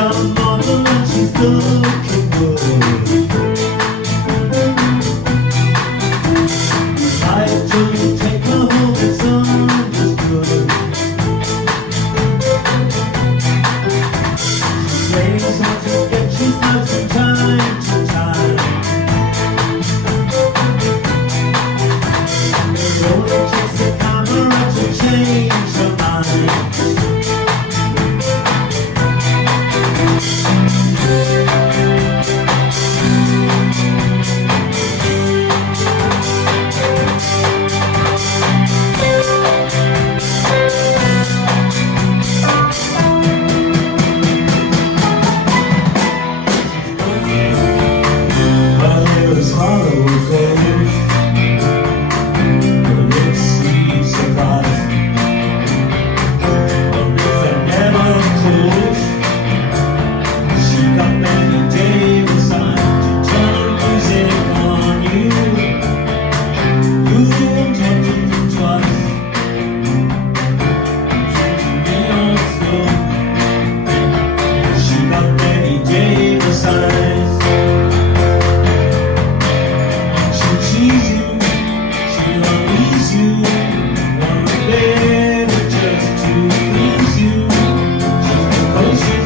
some model and she's looking good. I do take her home, it's understood. She plays hard to get, she smiles from time to time. It only takes the camera to change her mind. It's Hollywood goes, but it's sweet surprise. But if I never close, she got Benny Davis on to turn music on you. You won't talk to me twice, changing me on slow. She got Benny Davis eyes. She's you, she'll unleash you, wanna better just to please you. She's the potion.